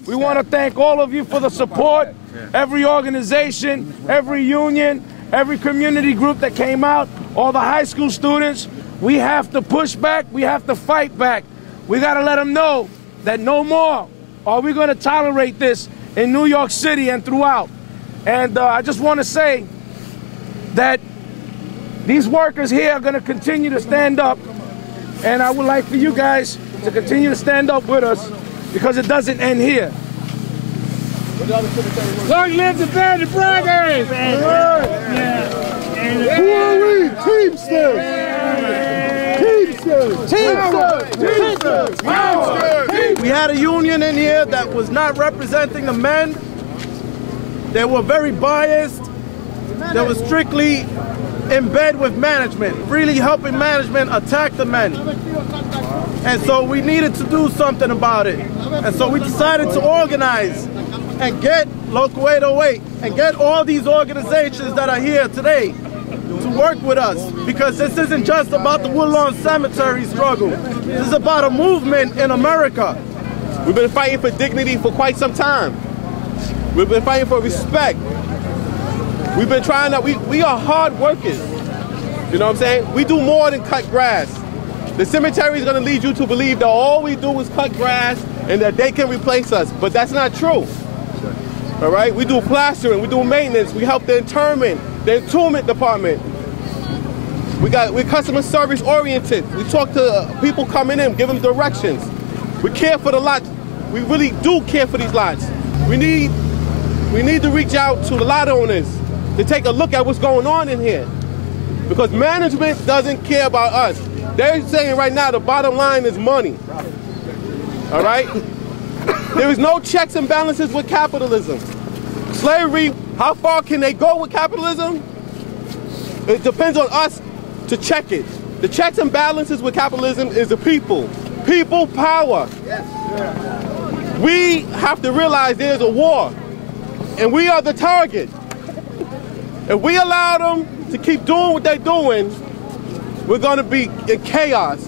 We want to thank all of you for the support, every organization, every union, every community group that came out, all the high school students. We have to push back, we have to fight back. We got to let them know that no more are we going to tolerate this in New York City and throughout. And I just want to say that these workers here are going to continue to stand up, and I would like for you guys to continue to stand up with us, because it doesn't end here. Long live the band of brothers! Who are we? Teamsters! Teamsters! Teamsters! Teamsters! We had a union in here that was not representing the men. They were very biased. They were strictly in bed with management, really helping management attack the men. And so we needed to do something about it. And so we decided to organize and get Local 808 and get all these organizations that are here today to work with us, because this isn't just about the Woodlawn Cemetery struggle. This is about a movement in America. We've been fighting for dignity for quite some time. We've been fighting for respect. We've been trying to, we are hard workers. You know what I'm saying? We do more than cut grass. The cemetery is going to lead you to believe that all we do is cut grass and that they can replace us, but that's not true. All right? We do plastering, we do maintenance, we help the entombment department. We're customer service oriented. We talk to people coming in, give them directions. We care for the lots. We really do care for these lots. We need to reach out to the lot owners to take a look at what's going on in here, because management doesn't care about us. They're saying right now the bottom line is money. All right? There is no checks and balances with capitalism. Slavery, how far can they go with capitalism? It depends on us to check it. The checks and balances with capitalism is the people. People power. We have to realize there's a war, and we are the target. If we allow them to keep doing what they're doing, we're going to be in chaos.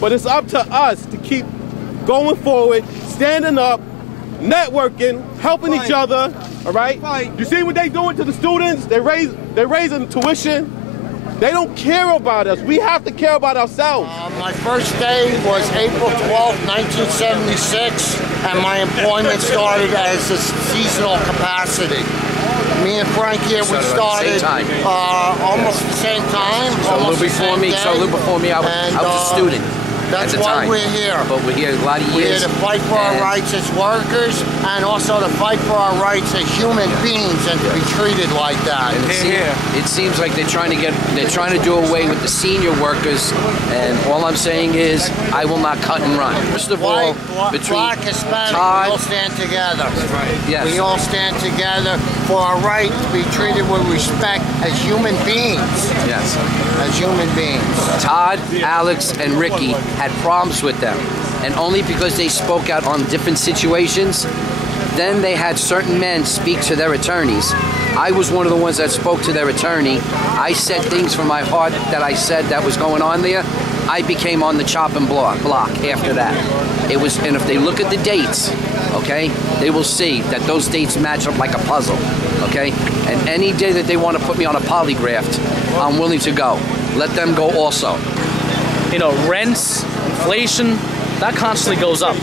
But it's up to us to keep going forward, standing up, networking, helping each other, all right? You see what they're doing to the students? They're raising tuition. They don't care about us. We have to care about ourselves. My first day was April 12, 1976, and my employment started as a seasonal capacity. Me and Frank here, we started almost the same time. So a little before me, I was a student. That's why we're here. But we're here a lot of years. We're here to fight for our rights as workers, and also to fight for our rights as human beings, and to be treated like that. It seems like they're trying to do away with the senior workers, and all I'm saying is, I will not cut and run. First of all, between Black, Hispanic, Todd, we all stand together. Yes. We all stand together for our right to be treated with respect as human beings. Yes. As human beings. Todd, Alex, and Ricky had problems with them, and only because they spoke out on different situations, then they had certain men speak to their attorneys. I was one of the ones that spoke to their attorney. I said things from my heart that I said that was going on there. I became on the chopping block after that. It was, and if they look at the dates, okay, they will see that those dates match up like a puzzle, okay? And any day that they want to put me on a polygraph, I'm willing to go. Let them go also. You know, rents, inflation, that constantly goes up.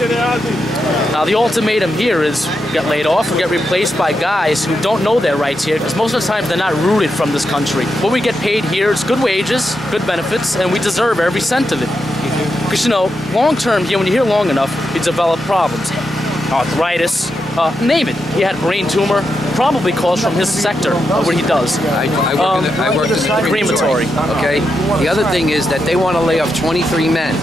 Now the ultimatum here is get laid off or get replaced by guys who don't know their rights here, because most of the time they're not rooted from this country. What we get paid here is good wages, good benefits, and we deserve every cent of it. Because, you know, long term here, when you're here long enough, you develop problems. Arthritis, name it. He had a brain tumor, probably caused from his sector, what he does. I work in the crematory. Okay? The other thing is that they want to lay off 23 men,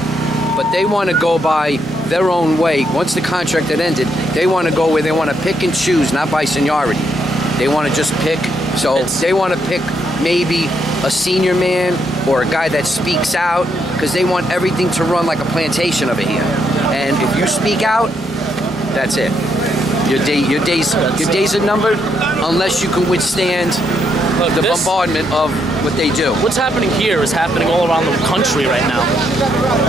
but they want to go by their own way. Once the contract had ended, they want to go where they want to pick and choose, not by seniority. They want to just pick. So they want to pick maybe a senior man or a guy that speaks out, because they want everything to run like a plantation over here. And if you speak out, that's it. Your days are numbered unless you can withstand the bombardment of what they do. What's happening here is happening all around the country right now.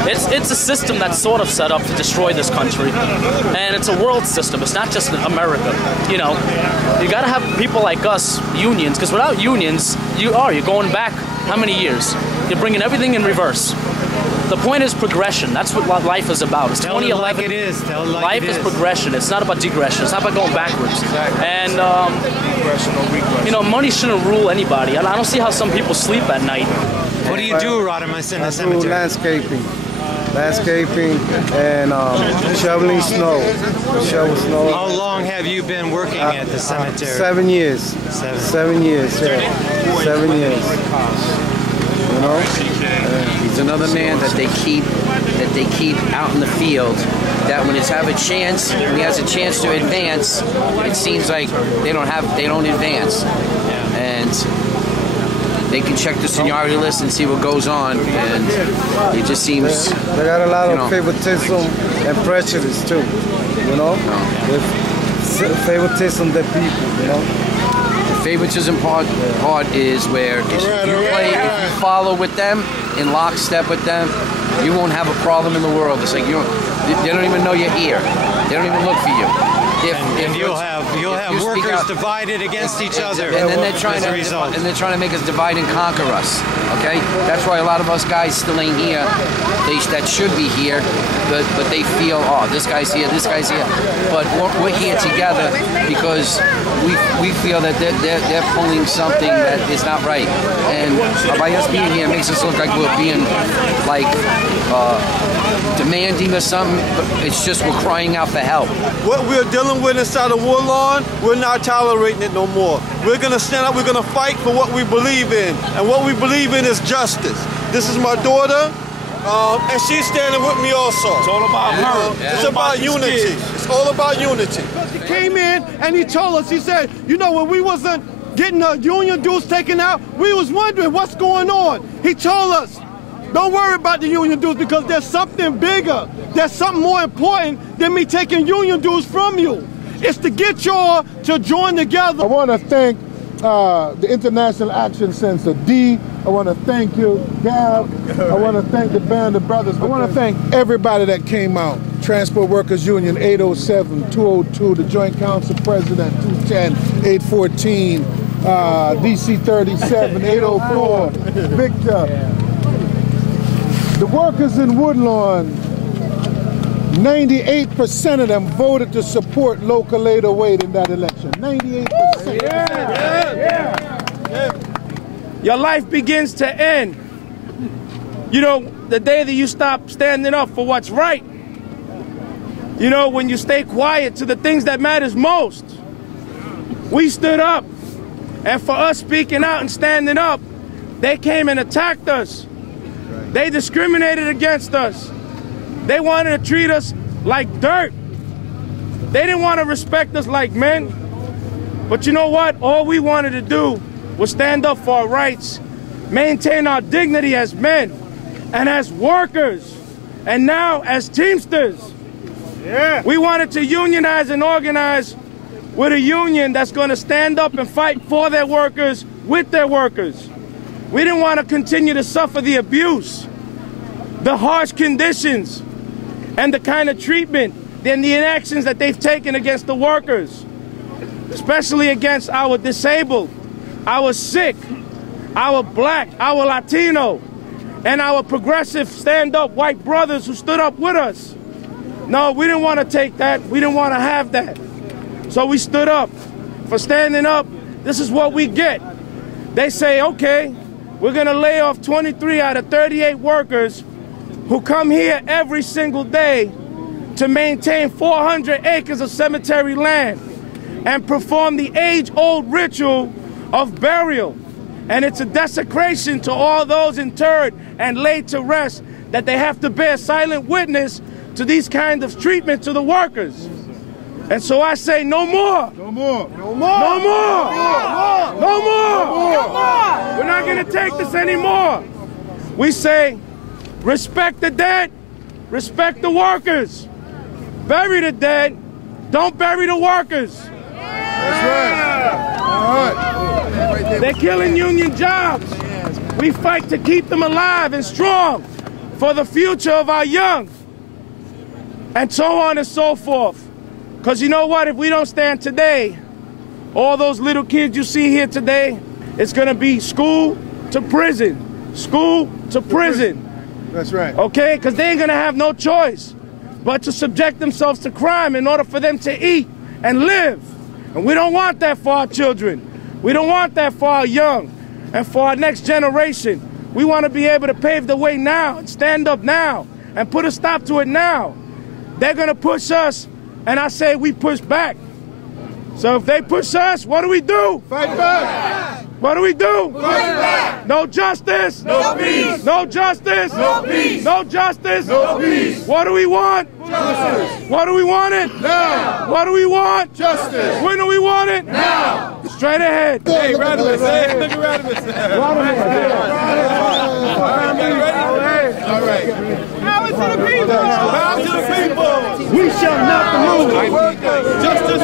It's a system that's sort of set up to destroy this country, and it's a world system. It's not just America. You know, you got to have people like us, unions, because without unions, you're going back how many years? You're bringing everything in reverse. The point is progression. That's what life is about. It's 2011. Like it is. Life is progression. It's not about digression. It's not about going backwards. Exactly. And Regression or regression. you know, money shouldn't rule anybody. I don't see how some people sleep at night. What do you do, Rodimus, in the cemetery? Landscaping and shoveling snow. Shovel snow. How long have you been working at the cemetery? 7 years. 7 years. Yeah. 7 years. You know. He's another man that they keep out in the field. That when he has a chance to advance, it seems like they don't advance, and they can check the seniority list and see what goes on, and it just seems they got a lot of favoritism and prejudice too. You know, favoritism the people. You know. Favoritism part is where if you follow with them, in lockstep with them, you won't have a problem in the world. It's like they don't even know you're here. They don't even look for you. And you'll have workers divided against each other. And then they're trying to make us divide and conquer us. Okay, that's why a lot of us guys still ain't here. That should be here, but they feel, oh, this guy's here, this guy's here. But we're here together because we feel that they're pulling something that is not right. And by us being here, it makes us look like we're being like demanding or something. But it's just we're crying out for help. What we're dealing with inside of Woodlawn, we're not tolerating it no more. We're going to stand up, we're going to fight for what we believe in. And what we believe in is justice. This is my daughter, and she's standing with me also. It's all about her. It's about unity. It's all about unity. He came in and he told us, he said, you know, when we wasn't getting the union dues taken out, we was wondering what's going on. He told us, don't worry about the union dues because there's something bigger. There's something more important than me taking union dues from you. It's to get y'all to join together. I want to thank the International Action Center, D. I want to thank you, Gab. I want to thank the Band of Brothers. I want to thank everybody that came out. Transport Workers Union 807, 202, the Joint Council President 210, 814, DC 37, 804, Victor. The workers in Woodlawn, 98% of them voted to support local 808 in that election. 98%. Yeah. Your life begins to end. You know, the day that you stop standing up for what's right. You know, when you stay quiet to the things that matters most. We stood up. And for us speaking out and standing up, they came and attacked us. They discriminated against us. They wanted to treat us like dirt. They didn't want to respect us like men. But you know what? All we wanted to do was stand up for our rights, maintain our dignity as men and as workers, and now as Teamsters. Yeah. We wanted to unionize and organize with a union that's going to stand up and fight for their workers, with their workers. We didn't want to continue to suffer the abuse, the harsh conditions, and the kind of treatment and the inactions that they've taken against the workers, especially against our disabled, our sick, our black, our Latino, and our progressive stand-up white brothers who stood up with us. No, we didn't want to take that. We didn't want to have that. So we stood up. For standing up, this is what we get. They say, okay, we're going to lay off 23 out of 38 workers who come here every single day to maintain 400 acres of cemetery land and perform the age-old ritual of burial. And it's a desecration to all those interred and laid to rest that they have to bear silent witness to these kinds of treatment to the workers. And so I say no more. No more. No more. No more. No more. No more. We're not going to take this anymore. We say respect the dead, respect the workers. Bury the dead, don't bury the workers. That's right. All right. They're killing union jobs. We fight to keep them alive and strong for the future of our young, and so on and so forth. Because you know what? If we don't stand today, all those little kids you see here today, it's going to be school to prison, school to prison. That's right. Okay? Because they ain't going to have no choice but to subject themselves to crime in order for them to eat and live. And we don't want that for our children. We don't want that for our young and for our next generation. We want to be able to pave the way now and stand up now and put a stop to it now. They're going to push us, and I say we push back. So if they push us, what do we do? Fight back! What do we do? Fight back! No justice! No peace! No justice! No peace! No justice! No peace! What do we want? Justice! What do we want it? Now! What do we want? Justice! When do we want it? Now! Straight ahead. Hey, Radimus, hey, look at Radimus. All right. Power to the people! Power to the people! We shall not move. Justice